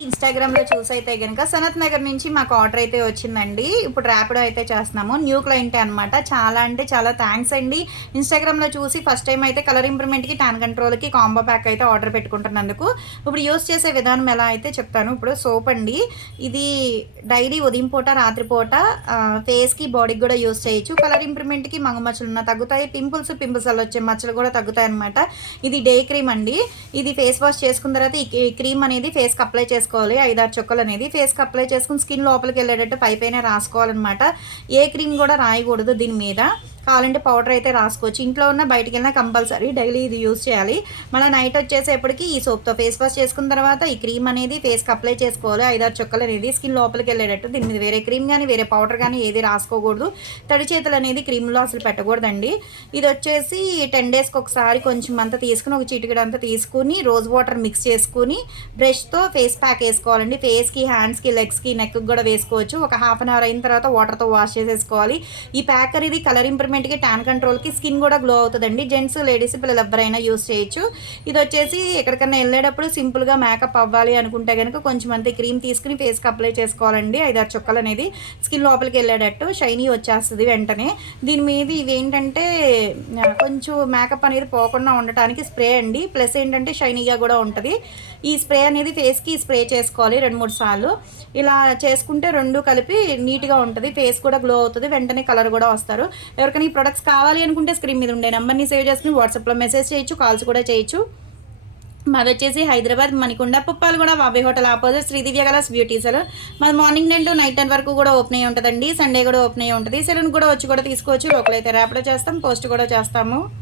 ఇన్‌స్టాగ్రామ్‌లో చూసైతే గనుక సనత్ నగర్ నుంచి మాకు ఆర్డర్ అయితే వచ్చిందండి. ఇప్పుడు ర్యాపిడో అయితే చేస్తున్నాము. న్యూ క్లయింటే అనమాట. చాలా అంటే చాలా థాంక్స్ అండి. ఇన్‌స్టాగ్రామ్‌లో చూసి ఫస్ట్ టైమ్ అయితే కలర్ ఇంప్రూవ్‌మెంట్‌కి, టాన్ కంట్రోల్‌కి కాంబో ప్యాక్ అయితే ఆర్డర్ పెట్టుకుంటున్నందుకు. ఇప్పుడు యూజ్ చేసే విధానం ఎలా అయితే చెప్తాను. ఇప్పుడు సోప్ అండి. ఇది డైలీ ఉదయం పూట, రాత్రి పూట ఫేస్‌కి, బాడీకి గూడా యూజ్ చేయొచ్చు. కలర్ ఇంప్రూవ్‌మెంట్‌కి మచ్చలున్నా తగ్గుతాయి. పింపుల్స్ వల్ల వచ్చే మచ్చలు కూడా తగ్గుతాయన్నమాట. ఇది డే క్రీమ్ అండి. ఇది ఫేస్ వాష్ చేసుకున్న తర్వాత ఈ క్రీమ్ అనేది ఫేస్‌కి అప్లై చేసుకోవాలి. 5-6 చుక్కలు అనేది ఫేస్కి అప్లై చేసుకుని స్కిన్ లోపలికి వెళ్ళేటట్టు పైపైన రాసుకోవాలన్నమాట. ఏ క్రీమ్ కూడా రాయకూడదు దీని మీద. కావాలంటే పౌడర్ అయితే రాసుకోవచ్చు. ఇంట్లో ఉన్న బయటికి వెళ్ళినా కంపల్సరీ డైలీ ఇది యూజ్ చేయాలి. మళ్ళీ నైట్ వచ్చేసేపటికి ఈ సోప్తో ఫేస్ వాష్ చేసుకున్న తర్వాత ఈ క్రీమ్ అనేది ఫేస్కి అప్లై చేసుకోవాలి. 5-6 చుక్కలు అనేది స్కిన్ లోపలికి వెళ్ళేటట్టు. దీని మీద వేరే క్రీమ్ కానీ వేరే పౌడర్ కానీ ఏది రాసుకోకూడదు. తడి చేతులు అనేది క్రీమ్లో అసలు పెట్టకూడదండి. ఇది వచ్చేసి 10 డేస్కి ఒకసారి కొంచెం అంతా తీసుకుని ఒక చిటికెడు అంతా తీసుకుని రోజ్ వాటర్ మిక్స్ చేసుకుని బ్రష్తో ఫేస్ ప్యాక్ వేసుకోవాలండి. ఫేస్కి, హ్యాండ్స్కి, లెగ్స్కి, నెక్కి కూడా వేసుకోవచ్చు. ఒక హాఫ్ అన్ అవర్ అయిన తర్వాత వాటర్తో వాష్ చేసేసుకోవాలి. ఈ ప్యాక్ అనేది కలర్ ఇంప్రూవ్‌మెంట్‌కి, టాన్ కంట్రోల్‌కి, స్కిన్ కూడా గ్లో అవుతుందండి. జెంట్స్, లేడీస్, పిల్లలు ఎవరైనా యూస్ చేయొచ్చు. ఇది వచ్చేసి ఎక్కడికన్నా వెళ్ళేటప్పుడు సింపుల్గా మేకప్ అవ్వాలి అనుకుంటే కనుక కొంచెం అంతే క్రీమ్ తీసుకుని ఫేస్కి అప్లై చేసుకోవాలండి. 5-6 చుక్కలు అనేది స్కిన్ లోపలికి వెళ్ళేటట్టు షైనీ వచ్చేస్తుంది వెంటనే. దీని మీద ఇవేంటంటే కొంచెం మేకప్ అనేది పోకుండా ఉండటానికి స్ప్రే అండి. ప్లస్ ఏంటంటే షైనీగా కూడా ఉంటుంది. ఈ స్ప్రే అనేది ఫేస్కి స్ప్రే చేసుకోవాలి 2-3 సార్లు. ఇలా చేసుకుంటే రెండు కలిపి నీట్గా ఉంటుంది. ఫేస్ కూడా గ్లో అవుతుంది. వెంటనే కలర్ కూడా వస్తారు. ఎవరికైనా ఈ ప్రొడక్ట్స్ కావాలి అనుకుంటే స్క్రీన్ మీద ఉండే నెంబర్ని సేవ్ చేసుకుని వాట్సాప్లో మెసేజ్ చేయొచ్చు, కాల్స్ కూడా చేయొచ్చు. మాది వచ్చేసి Hyderabad Manikonda Puppalaguda Bobby hotel opposite Sridivya గలాస్ బ్యూటీ సెలూన్. మాది మార్నింగ్ 10 to నైట్ 10 వరకు కూడా ఓపెన్ అయ్యి ఉంటుందండి. సండే కూడా ఓపెన్ అయ్యి ఉంటుంది. సెలూన్ కూడా వచ్చి కూడా తీసుకోవచ్చు. లోకల్ అయితే ర్యాపిడో చేస్తాం, పోస్ట్ కూడా చేస్తాము.